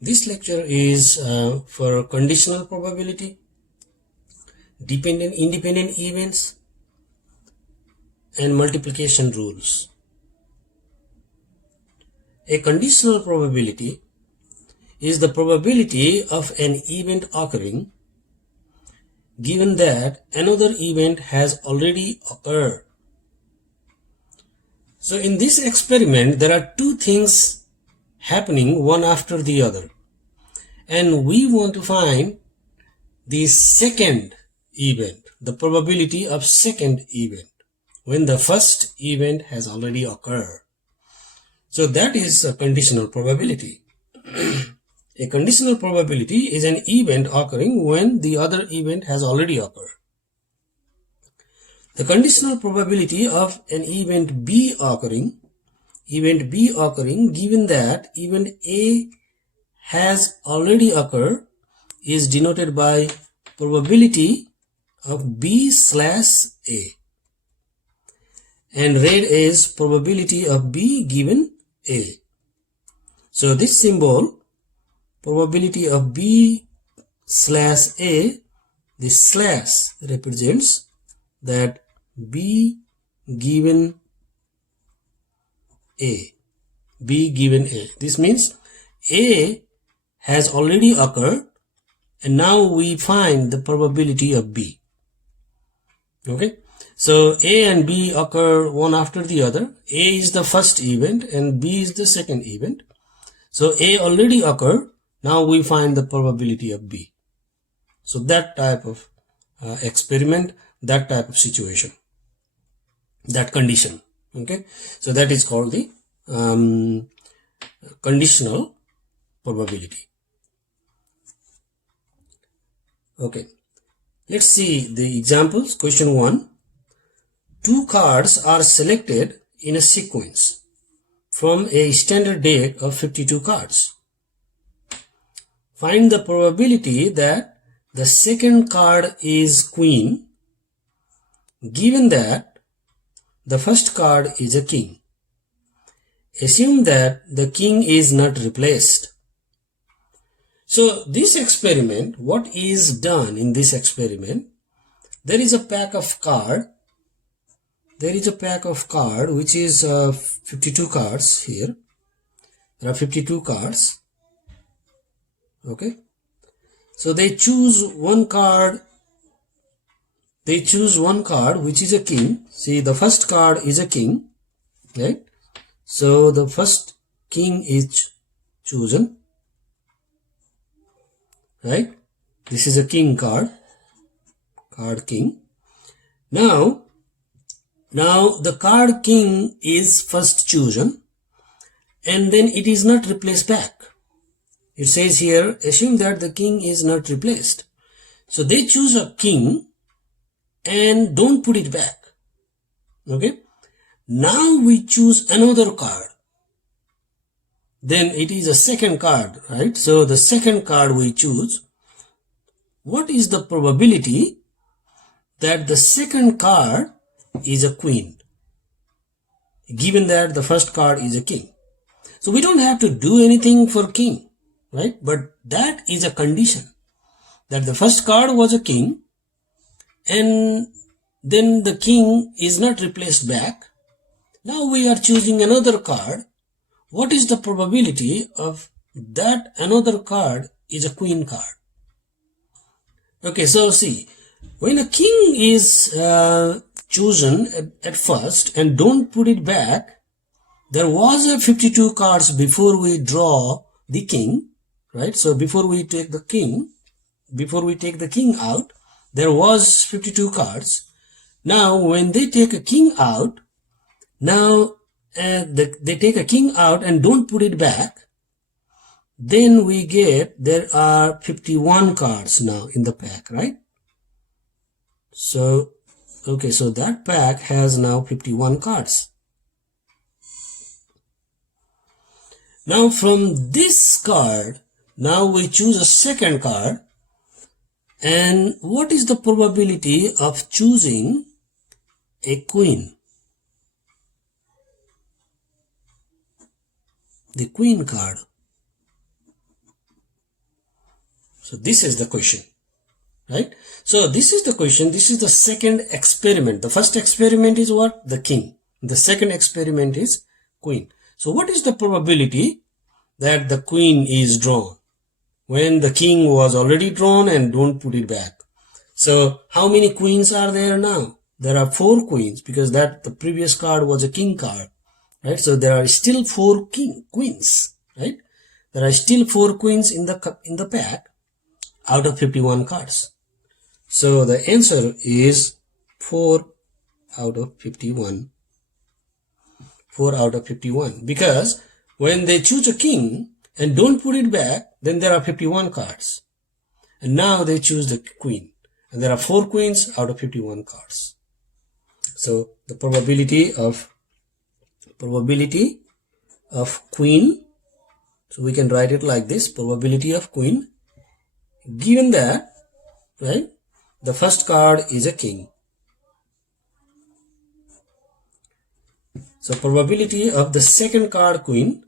This lecture is for conditional probability, dependent independent events, and multiplication rules. A conditional probability is the probability of an event occurring given that another event has already occurred. So in this experiment, there are two things happening one after the other, and we want to find the second event, the probability of second event when the first event has already occurred. So that is a conditional probability. A conditional probability is an event occurring when the other event has already occurred. The conditional probability of an event B occurring given that event A has already occurred is denoted by probability of B slash A, and red is probability of B given A. So this symbol, probability of B slash A, this slash represents that B given A. B given A. This means A has already occurred, and now we find the probability of B. Okay, so A and B occur one after the other. A is the first event and B is the second event. So A already occurred. Now we find the probability of B. So that type of experiment, that type of situation, that condition. Okay, so that is called the conditional probability. Okay, let's see the examples. Question 1. Two cards are selected in a sequence from a standard deck of 52 cards. Find the probability that the second card is queen given that the first card is a king. Assume that the king is not replaced. So this experiment, what is done in this experiment, there is a pack of card. There is a pack of card which is 52 cards here. There are 52 cards. Okay. So they choose one card. They choose one card which is a king. See, the first card is a king. Right. So the first king is chosen. Right. This is a king card. Card king. Now the card king is first chosen, and then it is not replaced back. It says here, assume that the king is not replaced. So they choose a king and don't put it back. Okay. Now we choose another card. Then it is a second card, right? So the second card we choose. What is the probability that the second card is a queen, given that the first card is a king? So we don't have to do anything for king, right? But that is a condition, that the first card was a king and then the king is not replaced back. Now we are choosing another card. What is the probability of that another card is a queen card? Okay, so see, when a king is chosen at first and don't put it back, there was a 52 cards before we draw the king, right? So before we take the king out, there was 52 cards. Now when they take a king out, they take a king out and don't put it back, then we get there are 51 cards now in the pack, right? So, okay, so that pack has now 51 cards. Now from this card, now we choose a second card. And what is the probability of choosing a queen? The queen card. So this is the question, right? So this is the question. This is the second experiment. The first experiment is what? The king. The second experiment is queen. So what is the probability that the queen is drawn when the king was already drawn and don't put it back? So how many queens are there now? There are 4 queens because that the previous card was a king card, right? So there are still 4 queens, right? There are still 4 queens in the pack out of 51 cards. So the answer is 4 out of 51. 4 out of 51. Because when they choose a king and don't put it back, then there are 51 cards. And now they choose the queen. And there are 4 queens out of 51 cards. So the probability of queen, so we can write it like this, probability of queen, given that, right, the first card is a king. So probability of the second card queen,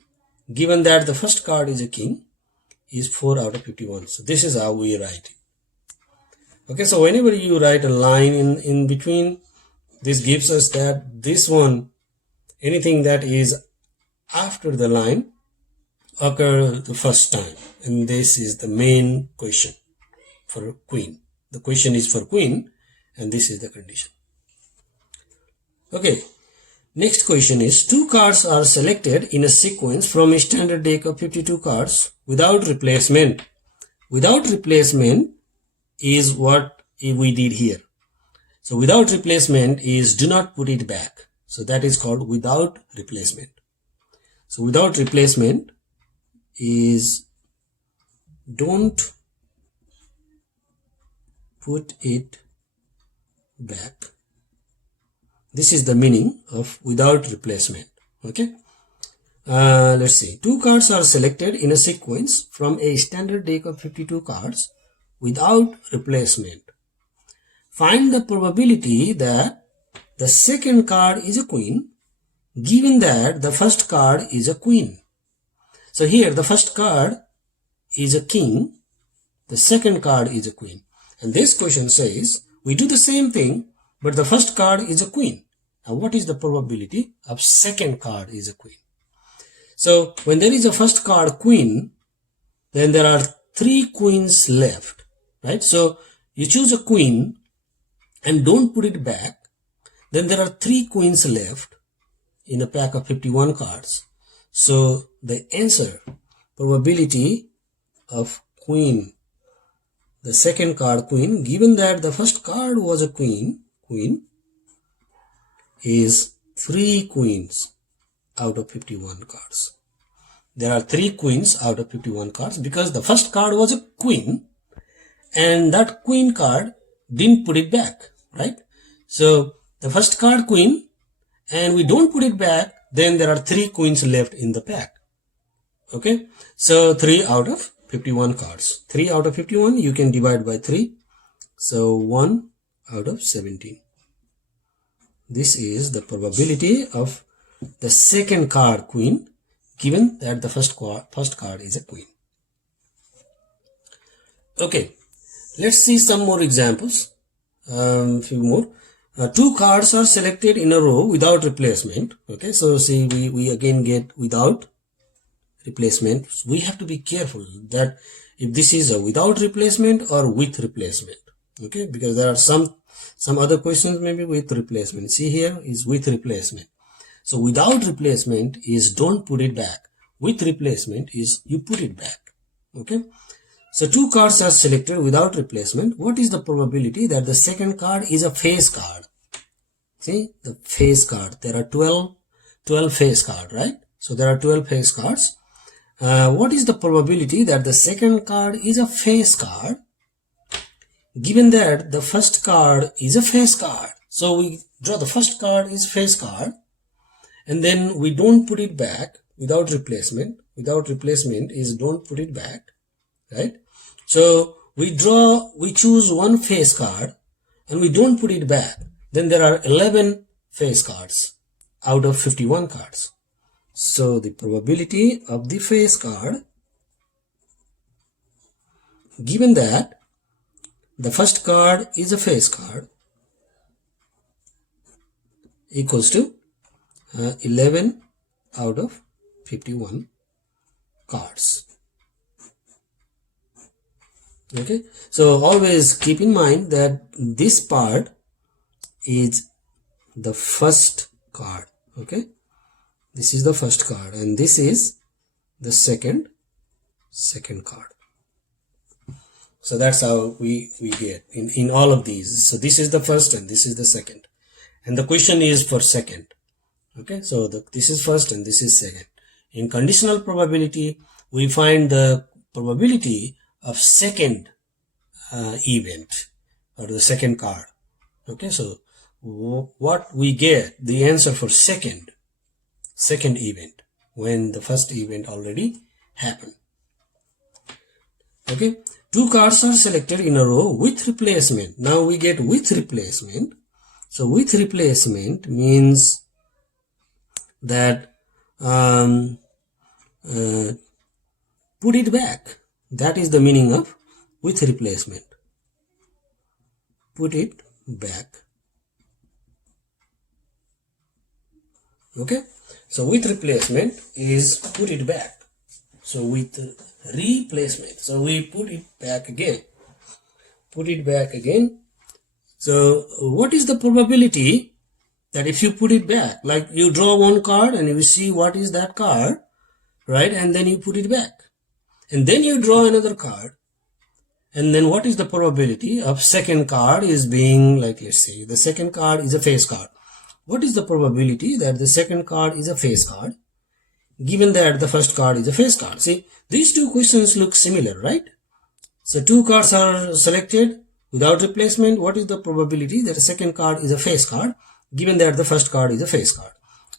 given that the first card is a king, is 4 out of 51. So this is how we write it. Okay, so whenever you write a line in between, this gives us that this one, anything that is after the line, occur the first time. And this is the main question for queen. The question is for queen, and this is the condition. Okay, next question is, 2 cards are selected in a sequence from a standard deck of 52 cards without replacement. Without replacement is what we did here. So without replacement is do not put it back. So that is called without replacement. So without replacement is don't put it back. This is the meaning of without replacement. Okay. Let's see. 2 cards are selected in a sequence from a standard deck of 52 cards without replacement. Find the probability that the second card is a queen, given that the first card is a queen. So here the first card is a king, the second card is a queen. And this question says, we do the same thing, but the first card is a queen. Now what is the probability of second card is a queen? So when there is a first card queen, then there are 3 queens left, right? So you choose a queen and don't put it back, then there are 3 queens left in a pack of 51 cards. So the answer, probability of queen, the second card queen, given that the first card was a queen, is 3 queens out of 51 cards. There are 3 queens out of 51 cards because the first card was a queen and that queen card didn't put it back, right? So the first card queen and we don't put it back, then there are 3 queens left in the pack. Okay, so 3 out of 51 cards. 3 out of 51 you can divide by 3. So 1 out of 17. This is the probability of the second card queen, given that the first card is a queen. Okay, let's see some more examples. Few more. 2 cards are selected in a row without replacement. Okay, so see we again get without replacement. We have to be careful that if this is a without replacement or with replacement. Okay, because there are some other questions maybe with replacement. See here is with replacement. So without replacement is don't put it back. With replacement is you put it back. Okay. So 2 cards are selected without replacement. What is the probability that the second card is a face card? See the face card. There are 12 face card, right? So there are 12 face cards. What is the probability that the second card is a face card, given that the first card is a face card? So we draw the first card is face card and then we don't put it back without replacement. Without replacement is don't put it back, right? So we choose one face card and we don't put it back. Then there are 11 face cards out of 51 cards. So the probability of the face card, given that the first card is a face card, equals to 11 out of 51 cards. Okay, so always keep in mind that this part is the first card. Okay, this is the first card and this is the second card. So that's how we get in all of these. So this is the first and this is the second, and the question is for second. Okay, so this is first and this is second. In conditional probability, we find the probability of second event or the second card. Okay, so what we get, the answer for second event when the first event already happened. Okay, two cards are selected in a row with replacement. Now we get with replacement. So with replacement means that put it back. That is the meaning of with replacement. Put it back. Okay, so with replacement is put it back. So with replacement, so we put it back again. Put it back again. So what is the probability that if you put it back, like you draw one card and you see what is that card, right? And then you put it back. And then you draw another card. And then what is the probability of second card is being, like, let's say the second card is a face card. What is the probability that the second card is a face card, given that the first card is a face card? See, these two questions look similar, right? So two cards are selected without replacement. What is the probability that the second card is a face card, given that the first card is a face card?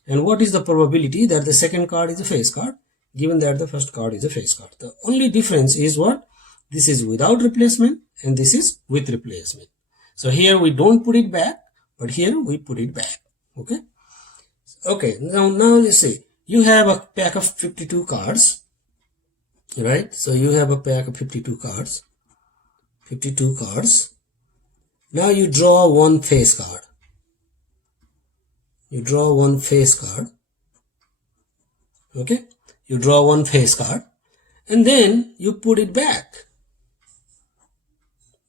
And what is the probability that the second card is a face card, given that the first card is a face card? The only difference is what? This is without replacement and this is with replacement. So here we don't put it back, but here we put it back. Okay. Okay. Now let's see. You have a pack of 52 cards, right? So you have a pack of 52 cards. 52 cards. Now you draw one face card. You draw one face card. Okay. You draw one face card and then you put it back.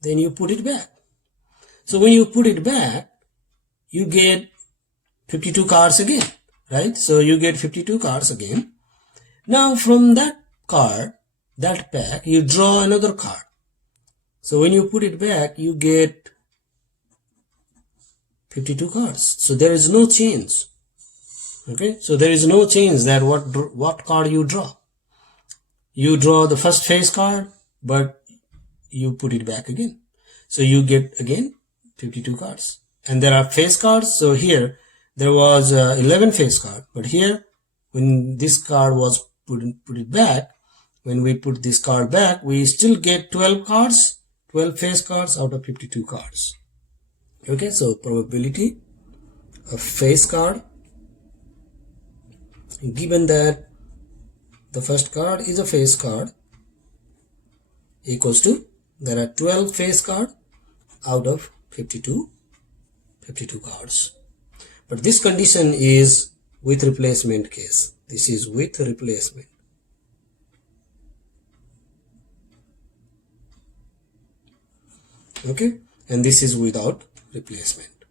Then you put it back. So when you put it back, you get 52 cards again, right? So you get 52 cards again. Now from that card, that pack, you draw another card. So when you put it back, you get 52 cards. So there is no change. Okay, so there is no change that what card you draw. You draw the first face card, but you put it back again. So you get again 52 cards. And there are face cards. So here there was 11 face card, but here when this card was put it back, when we put this card back, we still get 12 cards, 12 face cards out of 52 cards. Okay, so probability of face card, given that the first card is a face card, equals to, there are 12 face card out of 52 cards. But this condition is with replacement case. This is with replacement. Okay, and this is without replacement.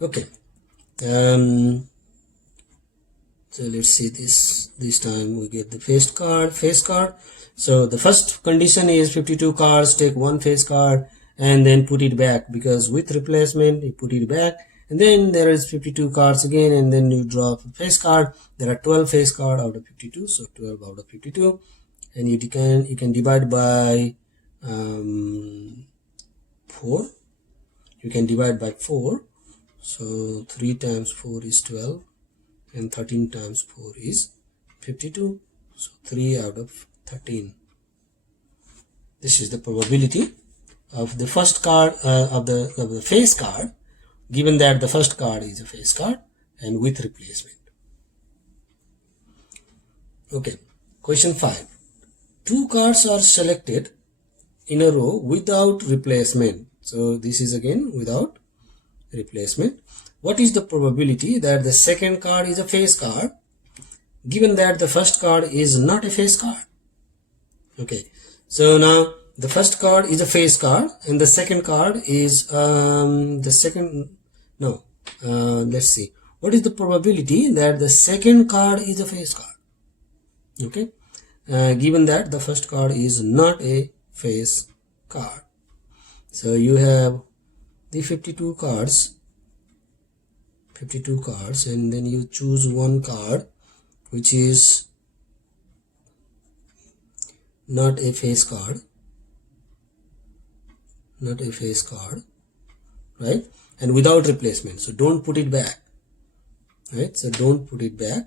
Okay. So let's see this time we get the face card. So the first condition is 52 cards, take one face card and then put it back, because with replacement you put it back, and then there is 52 cards again, and then you draw a face card. There are 12 face card out of 52, so 12 out of 52, and you can divide by 4. You can divide by 4. So 3 times 4 is 12, and 13 times 4 is 52. So 3 out of 13. This is the probability of the first card of the face card, given that the first card is a face card and with replacement. Okay, question 5. two cards are selected in a row without replacement. So this is again without replacement. What is the probability that the second card is a face card given that the first card is not a face card? Okay, so now the first card is a face card and the second card is let's see, what is the probability that the second card is a face card? Okay, given that the first card is not a face card. So you have the 52 cards, and then you choose one card which is not a face card, right, and without replacement. So don't put it back, right? So don't put it back,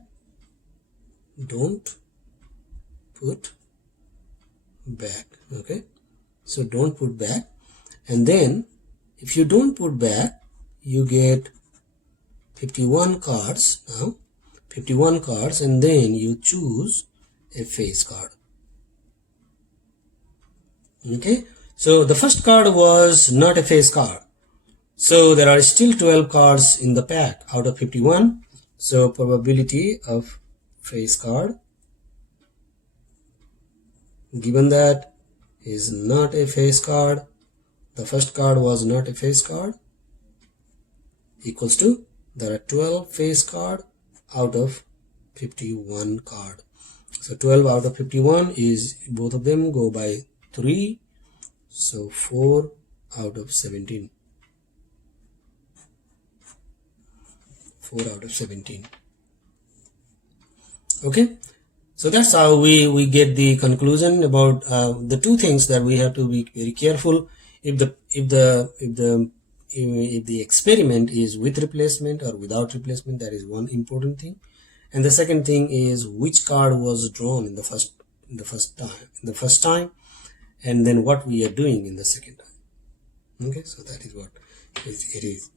okay? So don't put back, and then if you don't put back, you get 51 cards now, 51 cards, and then you choose a face card. Okay, so the first card was not a face card, so there are still 12 cards in the pack out of 51. So probability of face card given that is not a face card, the first card was not a face card, equals to there are 12 face card out of 51 card. So 12 out of 51 is, both of them go by 3, so 4 out of 17. 4 out of 17. Okay, so that's how we get the conclusion about the two things that we have to be very careful. If the experiment is with replacement or without replacement, that is one important thing. And the second thing is which card was drawn in the first time, and then what we are doing in the second time. Okay, so that is what it is.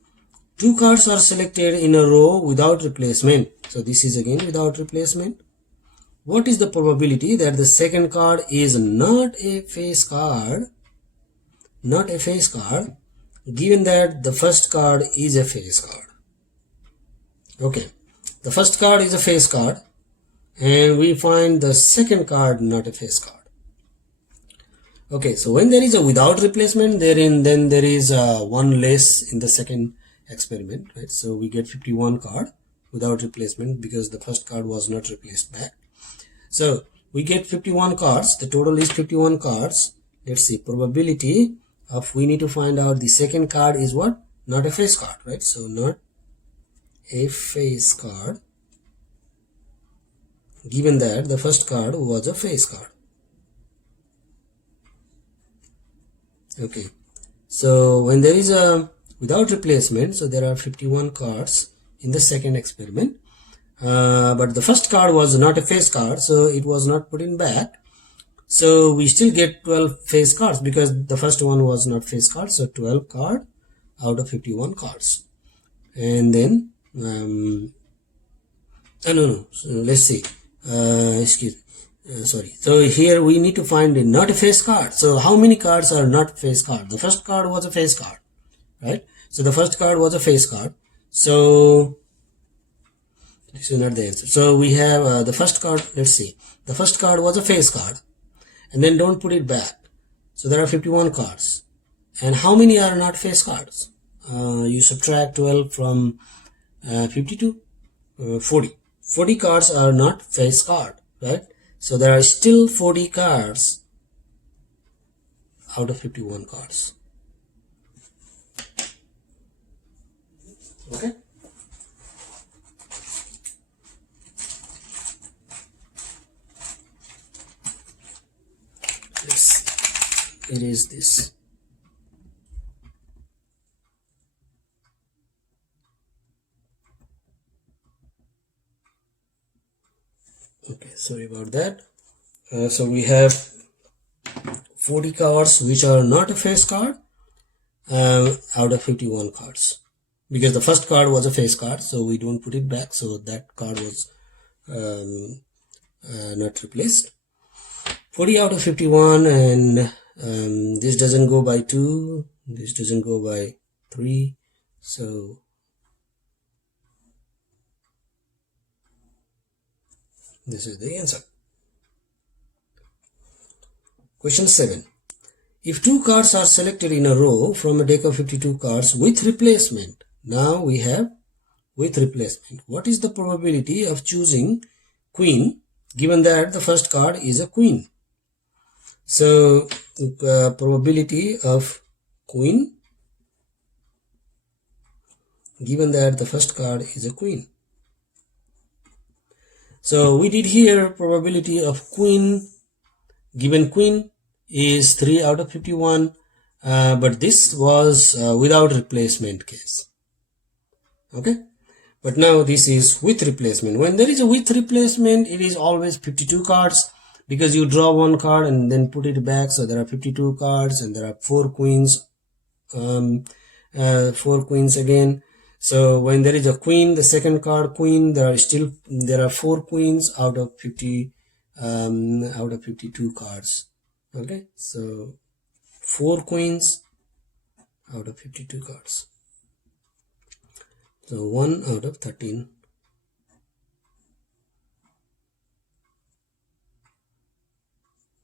Two cards are selected in a row without replacement. So this is again without replacement. What is the probability that the second card is not a face card, given that the first card is a face card? Okay, the first card is a face card, and we find the second card not a face card. Okay, so when there is a without replacement, then there is one less in the second experiment, right? So we get 51 card without replacement because the first card was not replaced back. So we get 51 cards, the total is 51 cards. Let's see, probability of, we need to find out the second card is what? Not a face card, right? So not a face card given that the first card was a face card. Okay, so when there is a without replacement, so there are 51 cards in the second experiment, but the first card was not a face card, so it was not put in back. So we still get 12 face cards because the first one was not face card. So 12 card out of 51 cards. And then so let's see, sorry, so here we need to find a not a face card. So how many cards are not face card? The first card was a face card, right? So the first card was a face card, so this is not the answer. So we have the first card. Let's see, the first card was a face card, and then don't put it back. So there are 51 cards, and how many are not face cards? You subtract 12 from 52, 40 cards are not face card, right? So there are still 40 cards out of 51 cards. Okay, let's erase this. Okay, sorry about that. So we have 40 cards which are not a face card out of 51 cards, because the first card was a face card, so we don't put it back, so that card was not replaced. 40 out of 51, and this doesn't go by 2, this doesn't go by 3, so this is the answer. Question 7. If 2 cards are selected in a row from a deck of 52 cards with replacement, now we have with replacement, what is the probability of choosing queen given that the first card is a queen? So probability of queen given that the first card is a queen. So we did here probability of queen given queen is 3 out of 51, but this was without replacement case. Okay, but now this is with replacement. When there is a with replacement, it is always 52 cards, because you draw one card and then put it back, so there are 52 cards and there are 4 queens, 4 queens again. So when there is a queen, the second card queen, there are 4 queens out of 50 out of 52 cards. Okay, so 4 queens out of 52 cards, so 1 out of 13.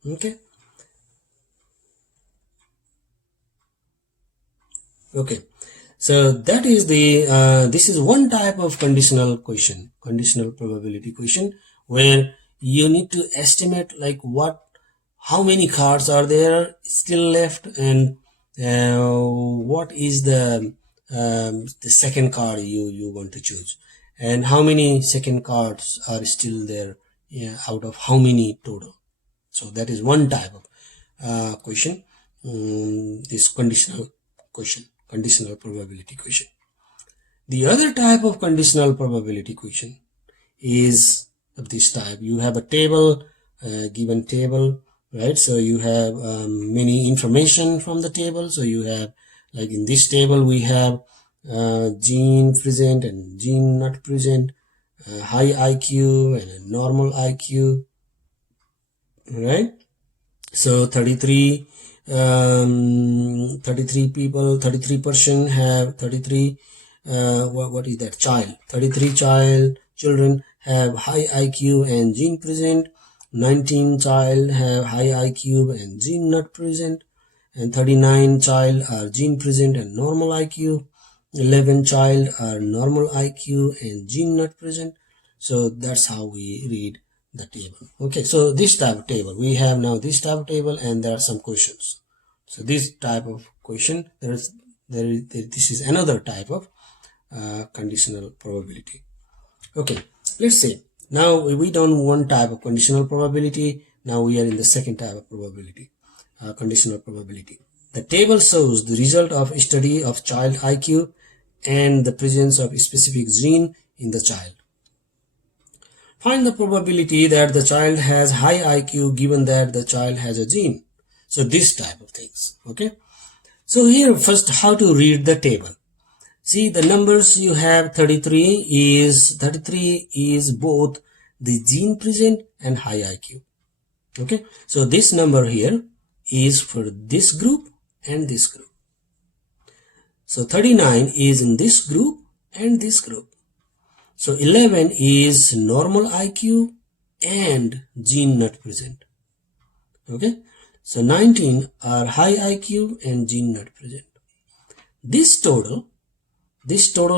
Okay, so that is the this is one type of conditional question, conditional probability question, where you need to estimate like how many cards are there still left, and what is the second card you want to choose, and how many second cards are still there, out of how many total. So that is one type of question, this conditional question, conditional probability question. The other type of conditional probability question is of this type. You have a table, given table, right? So you have many information from the table. So you have, like in this table, we have gene present and gene not present, high IQ and a normal IQ, right? So 33 people, 33% have 33 what is that, child, 33 children have high IQ and gene present, 19 child have high IQ and gene not present, and 39 child are gene present and normal IQ, 11 child are normal IQ and gene not present. So that's how we read the table. Okay, so this type of table, we have now this type of table, and there are some questions. So this type of question, this is another type of conditional probability. Okay, let's say now we done one type of conditional probability. Now we are in the second type of probability, conditional probability. The table shows the result of a study of child IQ and the presence of a specific gene in the child. Find the probability that the child has high IQ given that the child has a gene. So this type of things. Okay, so here first how to read the table. See, the numbers you have, 33 is both the gene present and high IQ. Okay, so this number here is for this group and this group. So 39 is in this group and this group. So 11 is normal IQ and gene not present. Okay, so 19 are high IQ and gene not present. This total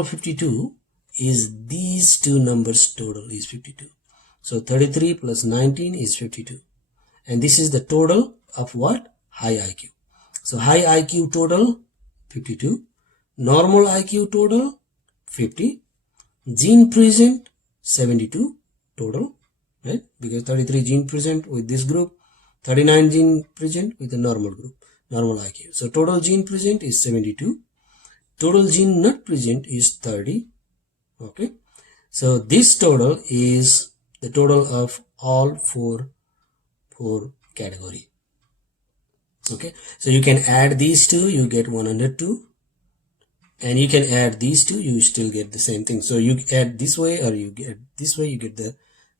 52 is these two numbers total is 52. So 33 plus 19 is 52. And this is the total of what? High IQ. So high IQ total 52. Normal IQ total 50. Gene present 72 total, right? Because 33 gene present with this group, 39 gene present with the normal group, normal IQ. So total gene present is 72. Total gene not present is 30. Okay, so this total is the total of all four category. Okay, so you can add these two, you get 102, and you can add these two, you still get the same thing. So you add this way or you get this way, you get the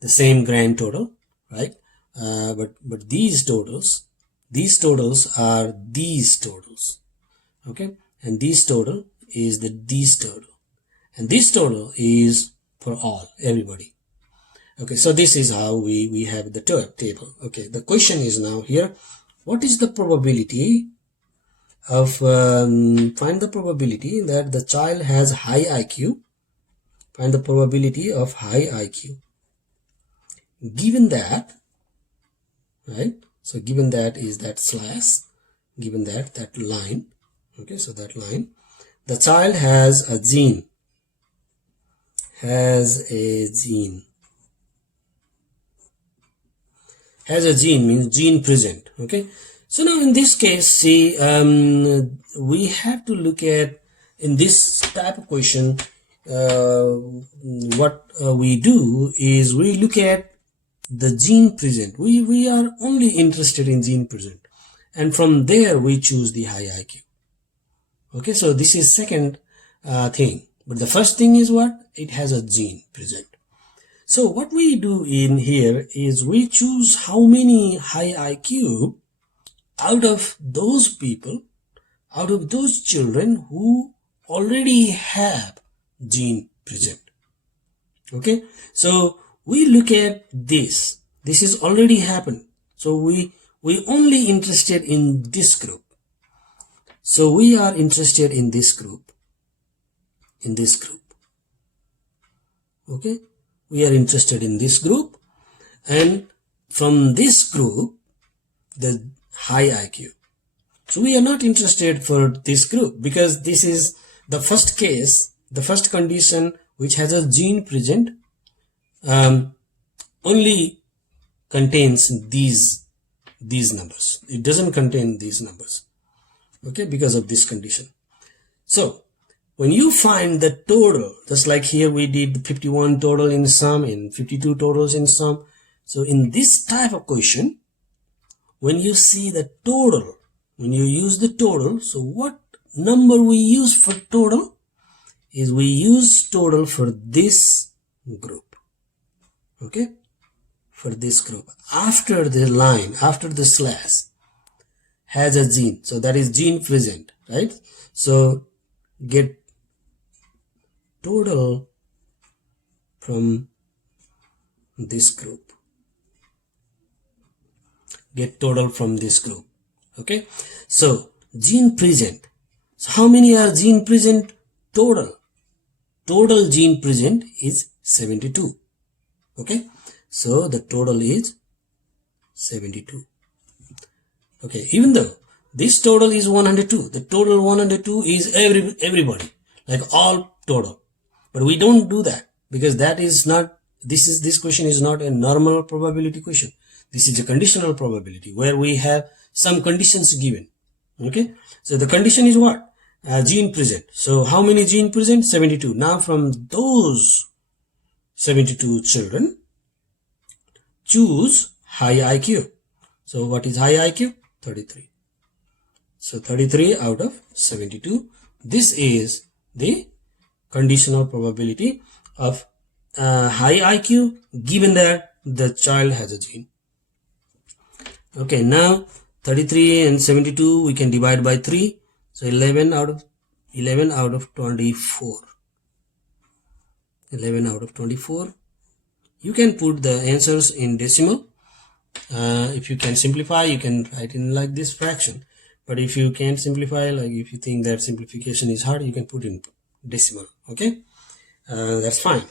same grand total, right? but these totals are these totals. Okay, and this total is this total, and this total is for all, everybody. Okay, so this is how we have the table. Okay, the question is now here, what is the probability of find the probability that the child has high IQ. Find the probability of high IQ given that, right? So given that is that slash, given that line. Okay, so that line, the child has a gene, has a gene means gene present. Okay, so now in this case, see, we have to look at, in this type of question, what we do is we look at the gene present. We are only interested in gene present, and from there we choose the high IQ. Okay, so this is second thing, but the first thing is what? It has a gene present. So what we do in here is we choose how many high IQ out of those people, out of those children who already have gene present. Okay, so we look at this. This is already happened. So we only interested in this group. So we are interested in this group. In this group. Okay, we are interested in this group, and from this group, the high IQ. So we are not interested for this group because this is the first case, the first condition which has a gene present only contains these numbers. It doesn't contain these numbers. Okay, because of this condition. So when you find the total, just like here we did 51 total in sum and 52 totals in sum. So in this type of question, when you see the total, when you use the total, so what number we use for total is we use total for this group. Okay, for this group. After the line, after the slash, has a gene. So that is gene present, right? So get total from this group. Get total from this group. Okay, so gene present. So how many are gene present? Total gene present is 72. Okay, so the total is 72. Okay, even though this total is 102, the total 102 is everybody, like all total, but we don't do that because that is not, this question is not a normal probability question. This is a conditional probability where we have some conditions given. Okay, so the condition is what? Gene present. So how many gene present? 72. Now from those 72 children, choose high IQ. So what is high IQ? 33. So 33 out of 72. This is the conditional probability of high IQ given that the child has a gene. Okay, now 33 and 72 we can divide by 3. So 11 out of 24. 11 out of 24. You can put the answers in decimal. If you can simplify, you can write in like this fraction. But if you can't simplify, like if you think that simplification is hard, you can put in decimal. Okay, that's fine.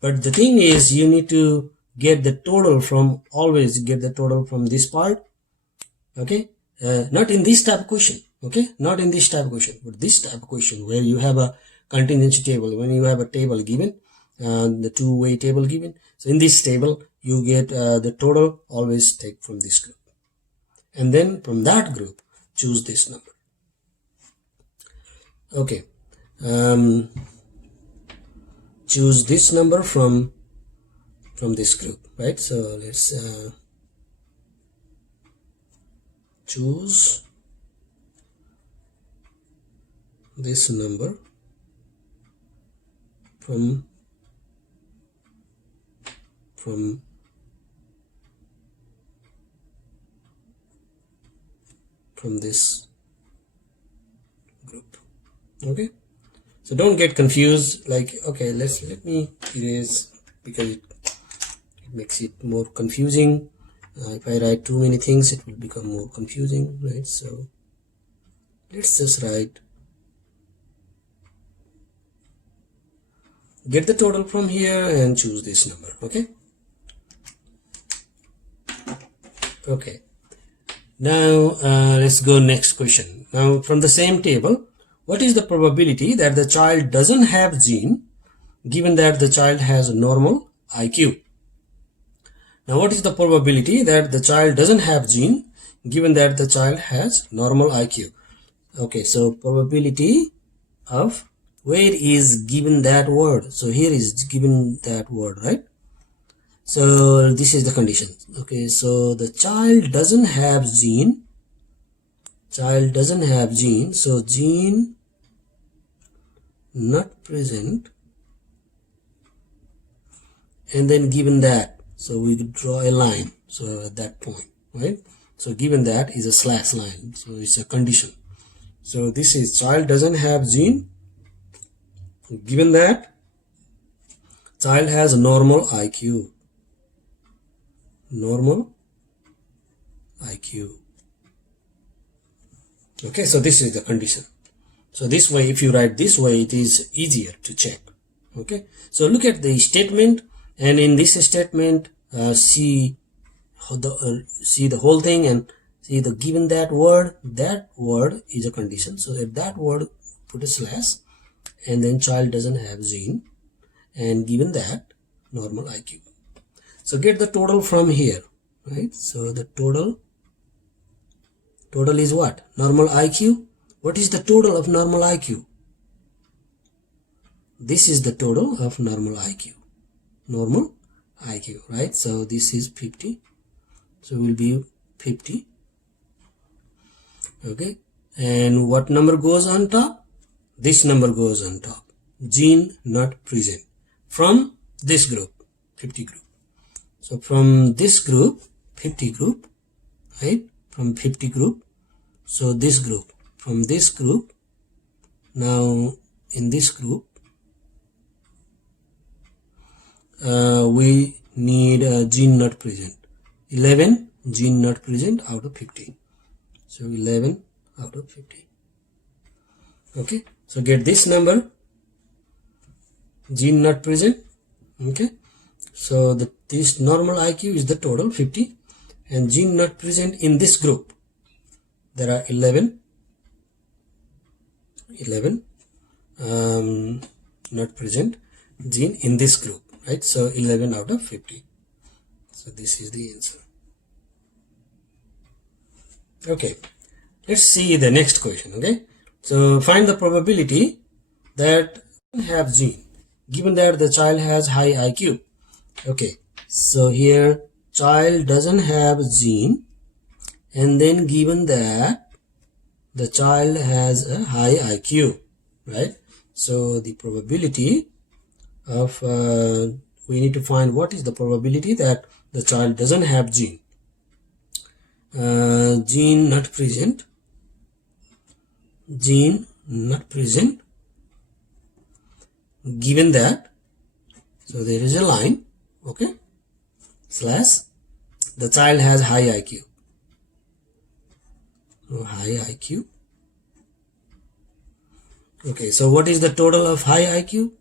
But the thing is, you need to get the total from, always get the total from this part. Okay, not in this type of question. Okay, not in this type of question, but this type of question where you have a contingency table. When you have a table given, the two-way table given, so in this table you get the total, always take from this group, and then from that group choose this number. Okay, choose this number from this group, right? So let's choose this number from from this group. Okay, so don't get confused, like, okay, let me erase, because it makes it more confusing. If I write too many things, it will become more confusing, right? So let's just write, get the total from here and choose this number. Okay, now let's go next question. Now, from the same table, what is the probability that the child doesn't have gene given that the child has normal IQ? Now, what is the probability that the child doesn't have gene given that the child has normal IQ? Okay, so probability of, where is given that word? So here is given that word, right? So this is the condition. Okay, so the child doesn't have gene. Child doesn't have gene. So gene not present. And then given that, so we could draw a line. So at that point, right? So given that is a slash line. So it's a condition. So this is child doesn't have gene. Given that child has normal IQ. Normal IQ. Okay, so this is the condition. So this way, if you write this way, it is easier to check. Okay, so look at the statement, and in this statement, see the whole thing and see the given that word. That word is a condition. So at that word, put a slash, and then child doesn't have gene, and given that normal IQ. So get the total from here, right? So the total is what? Normal IQ. What is the total of normal IQ? This is the total of normal IQ. Normal IQ, right? So this is 50. So will be 50. Okay. And what number goes on top? This number goes on top. Gene not present. From this group, 50 group. So from this group, 50 group, right? From 50 group. So this group, from this group, now in this group, we need gene not present. 11 gene not present out of 50. So 11 out of 50. Okay, so get this number, gene not present. Okay, so this normal IQ is the total 50, and gene not present in this group, there are 11 not present gene in this group, right? So 11 out of 50. So this is the answer. Okay, let's see the next question. Okay, so find the probability that have gene given that the child has high IQ. Okay, so here child doesn't have gene, and then given that the child has a high IQ, right? So the probability of we need to find what is the probability that the child doesn't have gene. Gene not present. Gene not present. Given that, so there is a line, okay, slash, the child has high IQ. So high IQ. Okay, so what is the total of high IQ?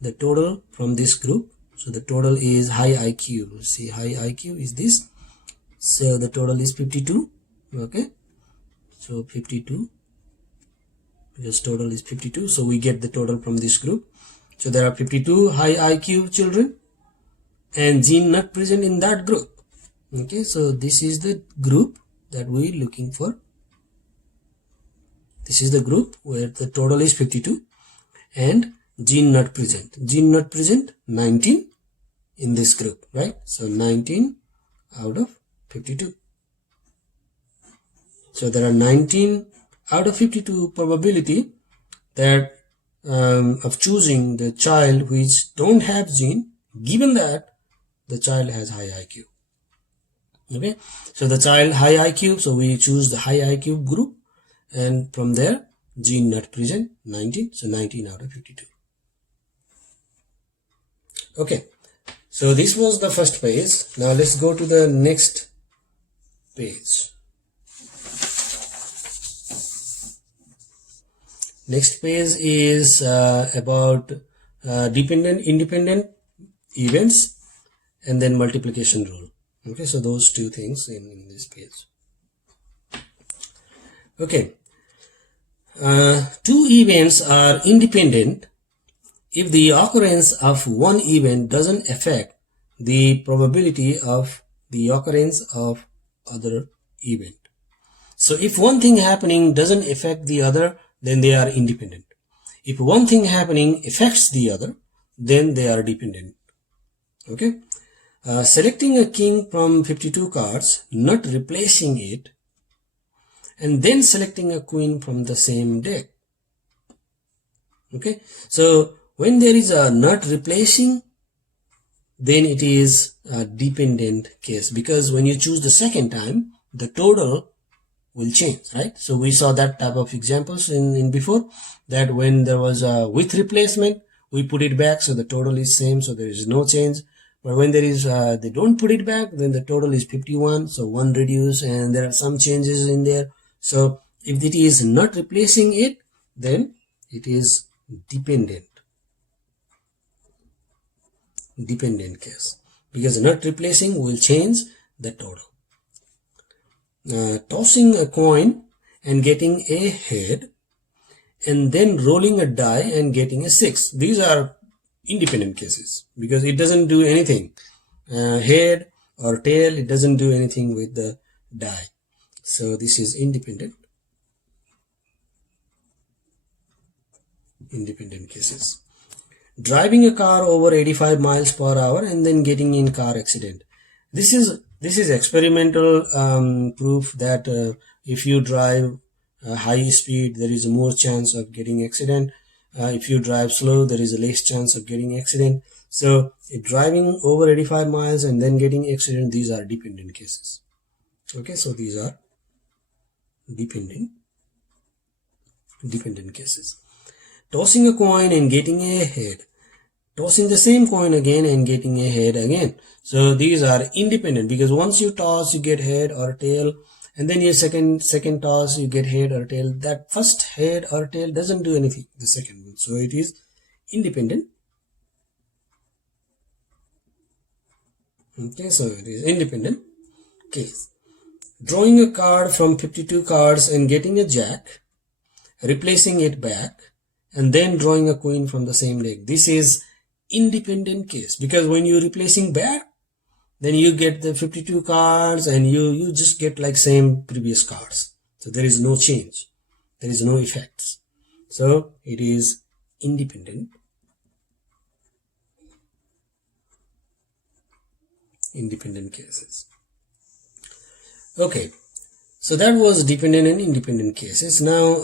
The total from this group. So the total is high IQ. See, high IQ is this. So the total is 52. Okay, so 52, because total is 52. So we get the total from this group. So there are 52 high IQ children and gene not present in that group. Okay, so this is the group that we are looking for. This is the group where the total is 52 and gene not present. Gene not present 19 in this group, right? So 19 out of 52. So there are 19 out of 52 probability that of choosing the child which don't have gene, given that the child has high IQ. Okay, so the child high IQ, so we choose the high IQ group, and from there gene not present 19, so 19 out of 52. Okay, so this was the first page. Now let's go to the next page. Next page is about dependent independent events and then multiplication rule. Okay, so those two things in this page. Okay, two events are independent if the occurrence of one event doesn't affect the probability of the occurrence of other event. So if one thing happening doesn't affect the other, then they are independent. If one thing happening affects the other, then they are dependent. Okay. Selecting a king from 52 cards, not replacing it, and then selecting a queen from the same deck. Okay. So when there is a not replacing, then it is a dependent case, because when you choose the second time, the total will change, right? So we saw that type of examples in before, that when there was a with replacement, we put it back, so the total is same, so there is no change. But when there is they don't put it back, then the total is 51, so one reduce, and there are some changes in there. So if it is not replacing it, then it is dependent case, because not replacing will change the total. Tossing a coin and getting a head, and then rolling a die and getting a 6. These are independent cases, because it doesn't do anything. Head or tail, it doesn't do anything with the die. So this is independent cases. Driving a car over 85 miles per hour and then getting in car accident. This is experimental proof that if you drive high speed, there is a more chance of getting accident. If you drive slow, there is a less chance of getting accident. So driving over 85 miles and then getting accident, these are dependent cases. Okay, so these are dependent cases. Tossing a coin and getting a head. Tossing the same coin again and getting a head again. So these are independent, because once you toss, you get head or tail, and then your second toss, you get head or tail. That first head or tail doesn't do anything, the second one. So it is independent. Okay, so it is independent case. Drawing a card from 52 cards and getting a jack, replacing it back, and then drawing a queen from the same deck. This is independent case, because when you're replacing back, then you get the 52 cards and you just get like same previous cards. So there is no change. There is no effects. So it is independent cases. Okay. So that was dependent and independent cases. Now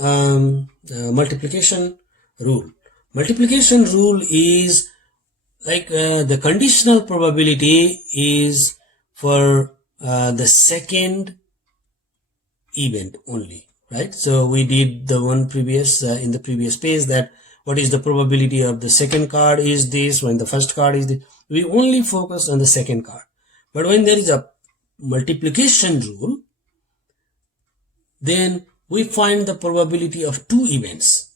multiplication rule. Multiplication rule is like the conditional probability is for the second event only, right? So we did the one previous in the previous page, that what is the probability of the second card is this, when the first card is this. We only focus on the second card. But when there is a multiplication rule, then we find the probability of two events,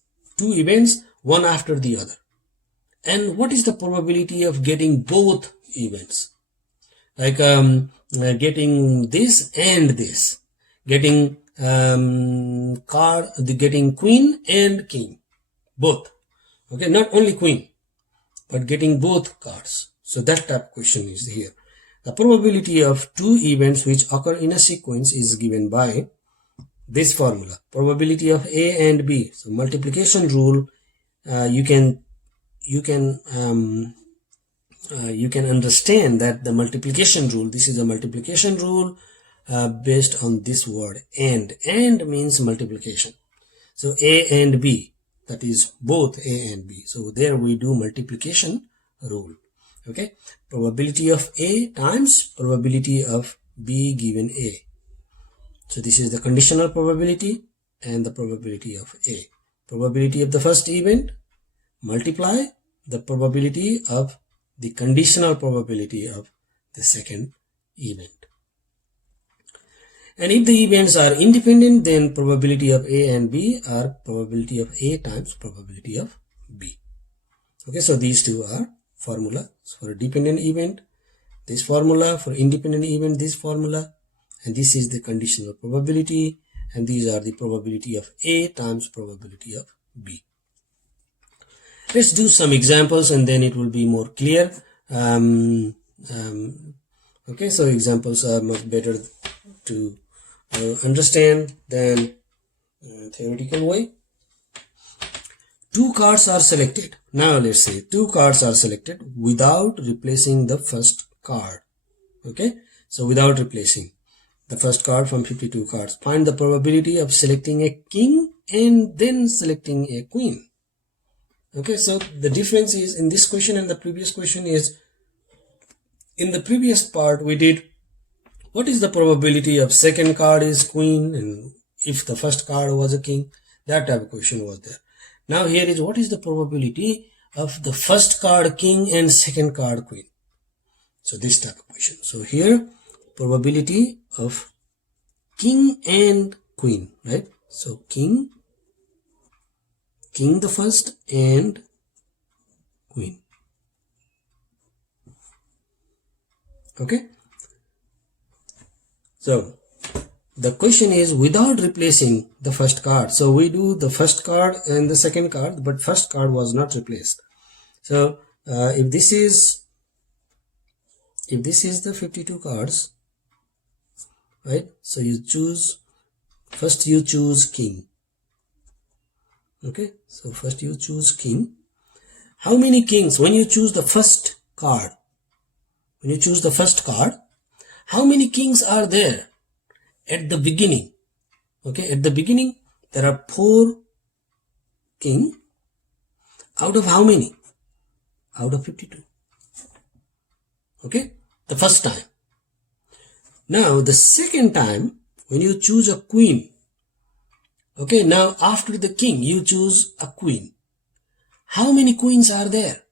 one after the other. And what is the probability of getting both events? Like getting this and this, getting getting queen and king, both. Okay, not only queen, but getting both cards. So that type of question is here. The probability of two events which occur in a sequence is given by this formula, probability of A and B. So multiplication rule, you can understand that the multiplication rule, this is a multiplication rule based on this word and means multiplication. So A and B, that is both A and B. So there we do multiplication rule. Okay, probability of A times probability of B given A. So this is the conditional probability and the probability of A. Probability of the first event multiply the probability of the conditional probability of the second event. And if the events are independent, then probability of A and B are probability of A times probability of B. Okay, so these two are formula for a dependent event, this formula for independent event, this formula, and this is the conditional probability, and these are the probability of A times probability of B. Let's do some examples and then it will be more clear. Okay, so examples are much better to understand than theoretical way. Two cards are selected. Now let's say two cards are selected without replacing the first card. Okay, so without replacing the first card from 52 cards, find the probability of selecting a king and then selecting a queen. Okay, so the difference is in this question and the previous question is, in the previous part we did what is the probability of second card is queen and if the first card was a king, that type of question was there. Now here is what is the probability of the first card king and second card queen. So this type of question. So here probability of king and queen, right? So king the first and queen. Okay. So the question is without replacing the first card. So we do the first card and the second card, but first card was not replaced. So if this is the 52 cards, right? So you choose king. Okay, so first you choose king. How many kings when you choose the first card? When you choose the first card, how many kings are there at the beginning? Okay, at the beginning there are 4 kings. Out of how many? Out of 52. Okay, the first time. Now the second time when you choose a queen, okay, now after the king you choose a queen. How many queens are there?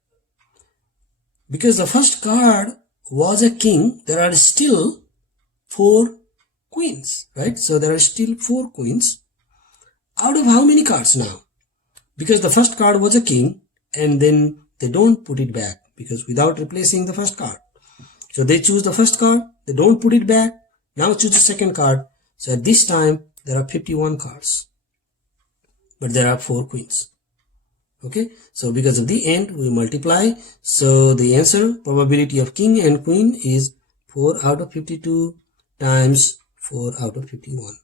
Because the first card was a king, there are still 4 queens, right? So there are still 4 queens. Out of how many cards now? Because the first card was a king and then they don't put it back because without replacing the first card. So they choose the first card, they don't put it back, now choose the second card. So at this time there are 51 cards, but there are 4 queens. Okay, so because of the end we multiply. So the answer probability of king and queen is 4 out of 52 times 4 out of 51.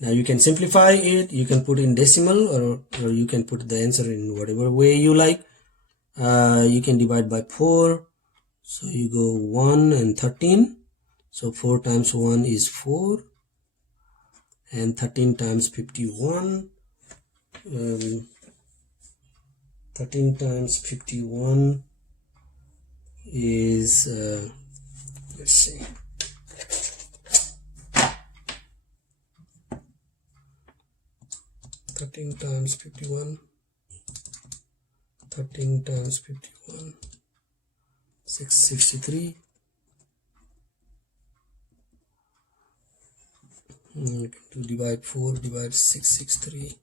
Now you can simplify it, you can put in decimal or you can put the answer in whatever way you like. You can divide by 4. So you go 1 and 13. So 4 times 1 is 4 and 13 times 51. 13 times 51 is let's see, 13 times 51, 13 times 51, 663. To divide 4, divide 663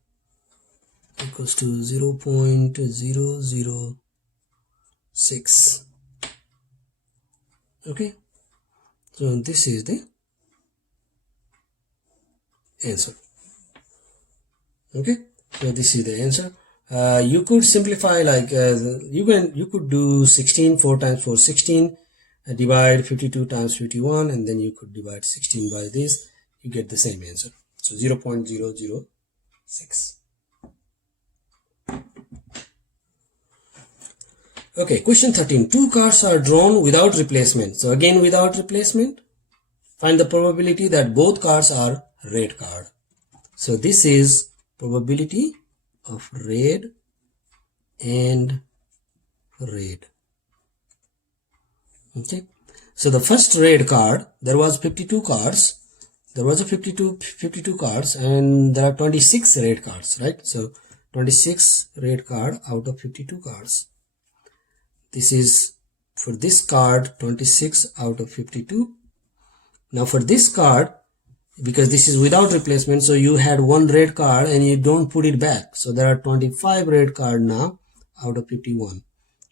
equals to 0.006. Okay, so this is the answer. Okay, so this is the answer. You could simplify like you could do 16, 4 times 4 16, divide 52 times 51, and then you could divide 16 by this, you get the same answer. So 0.006. Okay, question 13. 2 cards are drawn without replacement. So again without replacement, find the probability that both cards are red card. So this is probability of red and red. Okay, So the first red card, there was 52 cards. There was a 52 cards, and there are 26 red cards, right? So 26 red card out of 52 cards. This is for this card 26 out of 52. Now for this card, because this is without replacement, so you had one red card and you don't put it back. So there are 25 red card now out of 51.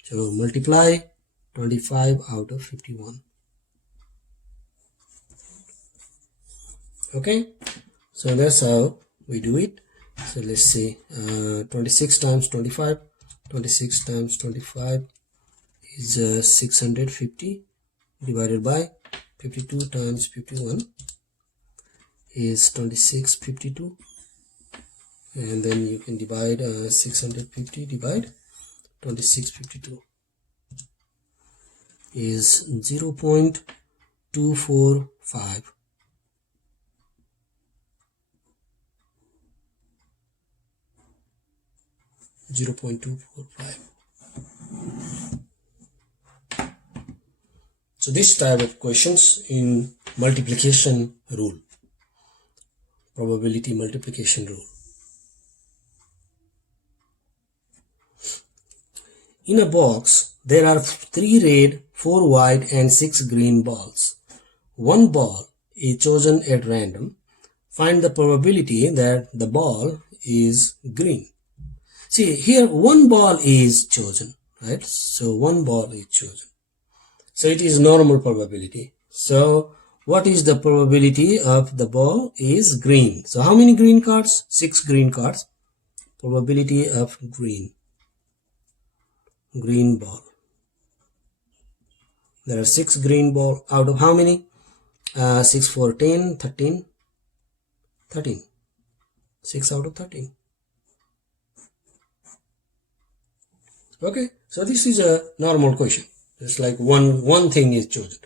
So multiply 25 out of 51. Okay, so that's how we do it. So let's see, 26 times 25, 26 times 25 is 650 divided by 52 times 51 is 2652, and then you can divide 650 divide 2652 is 0.245. 0.245. So this type of questions in multiplication rule, probability multiplication rule. In a box, there are 3 red, 4 white and 6 green balls. One ball is chosen at random. Find the probability that the ball is green. See, here one ball is chosen, right? So one ball is chosen. So it is normal probability. So what is the probability of the ball is green? So how many green cards? 6 green cards. Probability of green ball. There are 6 green ball out of how many? 6, 4, 10, 13. 6 out of 13. Okay, so this is a normal question. It's like one thing is chosen.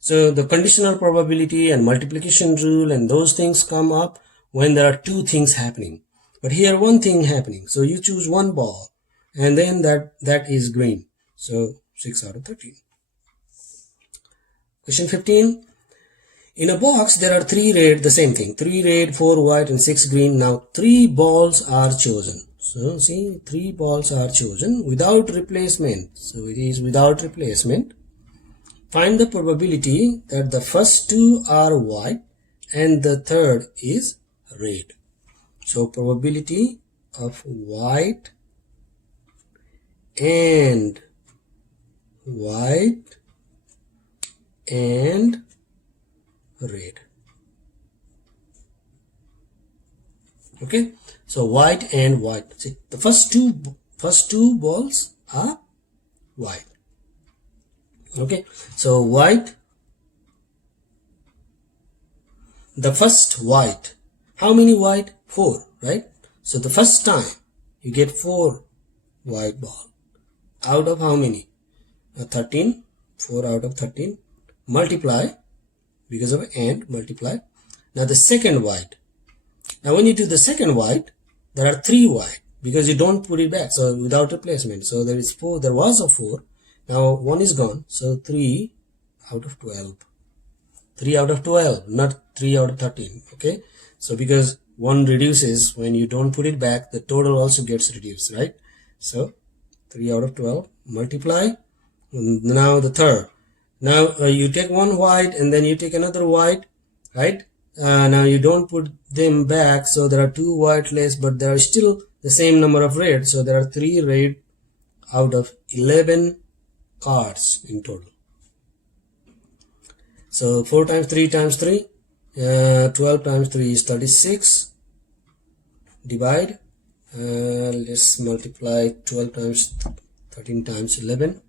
So the conditional probability and multiplication rule and those things come up when there are 2 things happening. But here one thing happening. So you choose one ball and then that is green. So 6 out of 13. Question 15. In a box there are 3 red, the same thing. 3 red, 4 white and 6 green. Now 3 balls are chosen. So see, 3 balls are chosen without replacement. So it is without replacement. Find the probability that the first 2 are white and the third is red. So probability of white and red. Okay, so white and white. See, the first two balls are white. Okay, so white, the first white. How many white? 4, right? So the first time you get 4 white ball out of how many? 13. 4 out of 13. Multiply, because of and, multiply. Now the second white. Now when you do the second white, there are 3 white because you don't put it back. So without replacement. So there is 4. There was a 4. Now 1 is gone. So 3 out of 12. 3 out of 12, not 3 out of 13. Okay. So because 1 reduces when you don't put it back, the total also gets reduced, right? So 3 out of 12. Multiply. Now the third. Now you take one white and then you take another white, right? Now you don't put them back, so there are 2 white less, but there are still the same number of red. So there are 3 red out of 11 cards in total. So 4 times 3 times 3, 12 times 3 is 36. Divide. Let's multiply 12 times 13 times 11.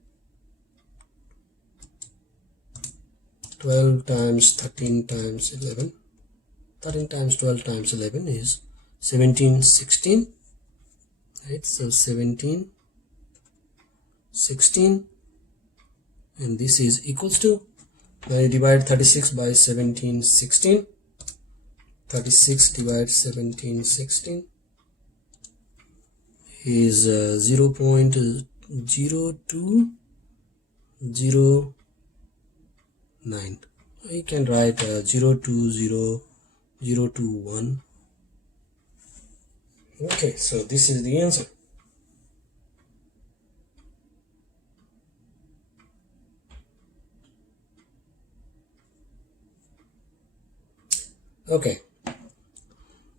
12 times 13 times 11. 13 times 12 times 11 is 17, 16. Right, so 17, 16. And this is equals to, now you divide 36 by 17, 16. 36 divided 17, 16 is 0.0209. 9. You can write 0 2 0 0 2 1. Okay, so this is the answer. Okay,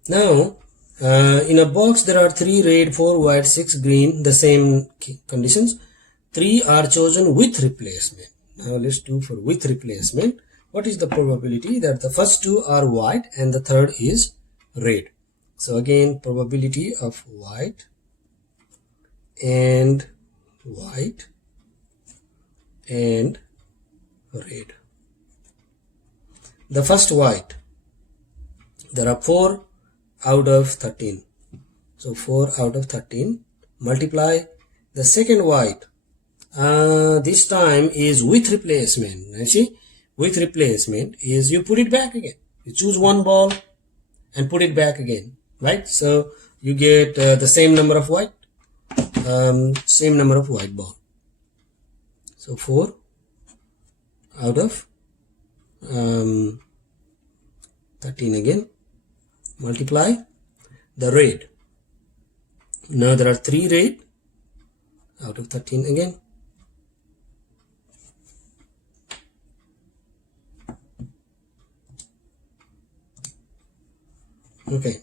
now in a box there are 3 red, 4 white, 6 green, the same conditions. 3 are chosen with replacement. Now let's do for with replacement. What is the probability that the first 2 are white and the third is red? So again, probability of white and white and red. The first white, there are 4 out of 13. So 4 out of 13. Multiply the second white. This time is with replacement. Now see, with replacement is you put it back again. You choose one ball and put it back again, right? So you get the same number of white, ball. So 4 out of 13 again. Multiply the red. Now there are 3 red out of 13 again. Okay,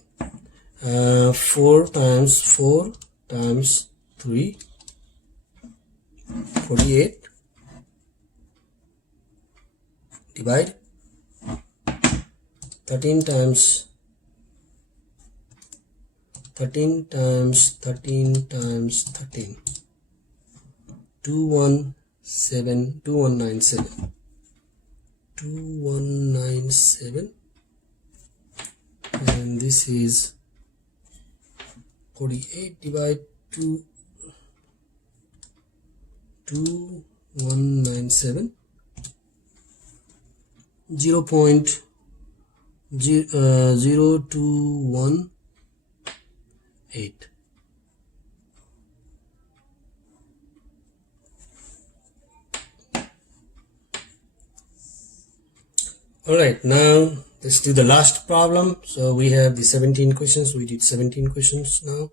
4 times 4 times 3, 48. Divide 13 times 13 times 13 times 13, 2197, 2197, 2197, and this is 48. Divide 2197, 0.0218. Alright, now let's do the last problem. So we have the 17 questions. We did 17 questions now.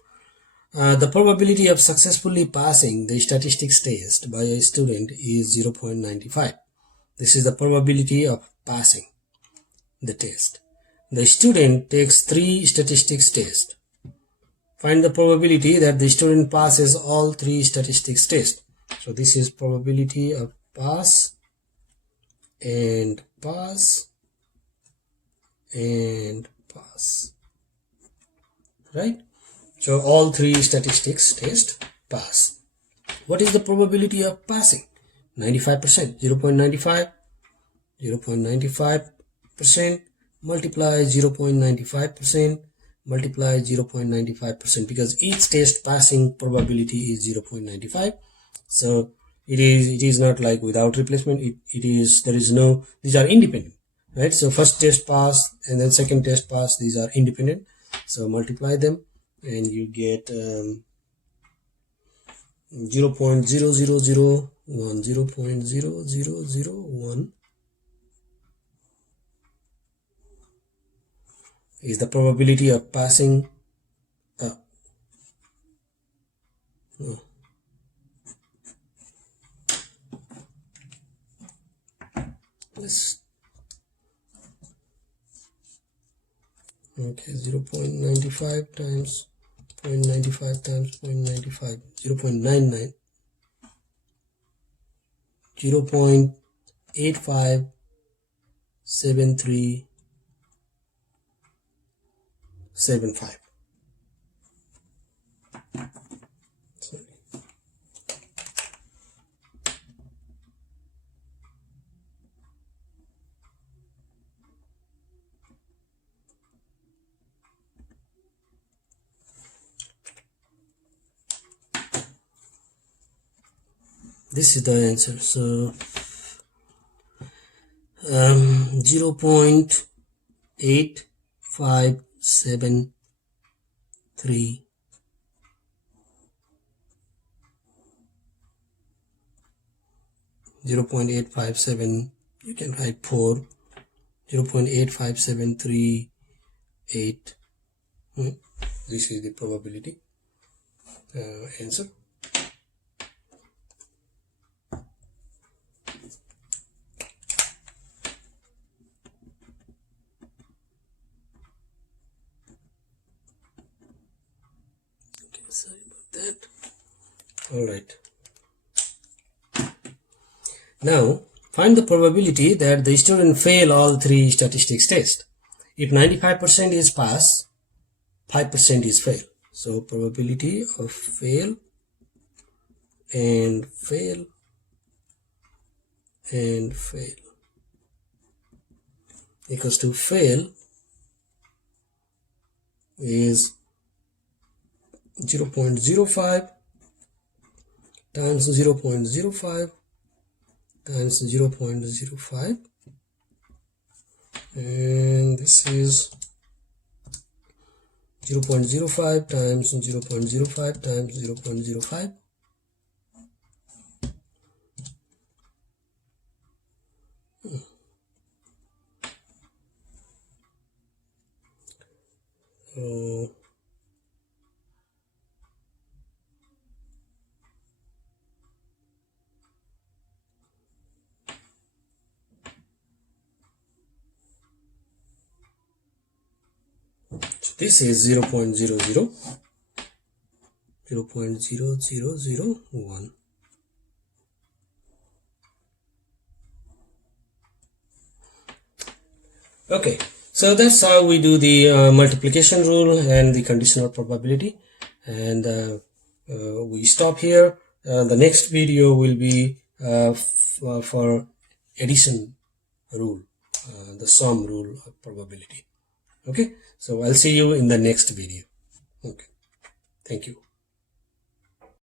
The probability of successfully passing the statistics test by a student is 0.95. This is the probability of passing the test. The student takes 3 statistics tests. Find the probability that the student passes all 3 statistics tests. So this is probability of pass and pass and pass, right? So all 3 statistics test pass. What is the probability of passing? 95%. 0.95, 0.95%, multiply 0.95%, multiply 0.95%, because each test passing probability is 0.95. So it is not like without replacement. It is, there is no, these are independent, right? So first test pass and then second test pass, these are independent. So multiply them and you get 0.0001, 0.0001 is the probability of passing. Okay, 0.95 times 0.95 times 0.95, 0.99, 0.857375. Sorry. This is the answer. So 0.8573 0.857 You can write 4, 0.85738. This is the probability answer. Okay, sorry about that. All right. Now, find the probability that the student fail all 3 statistics tests. If 95% is pass, 5% is fail. So, probability of fail and fail and fail equals to fail is 0.05 times 0.05 times 0.05, and this is 0.05 times 0.05 times 0.05. So this is 0.0001. Okay, so that's how we do the multiplication rule and the conditional probability, and we stop here. The next video will be for addition rule, the sum rule of probability. Okay, so I'll see you in the next video. Okay, thank you.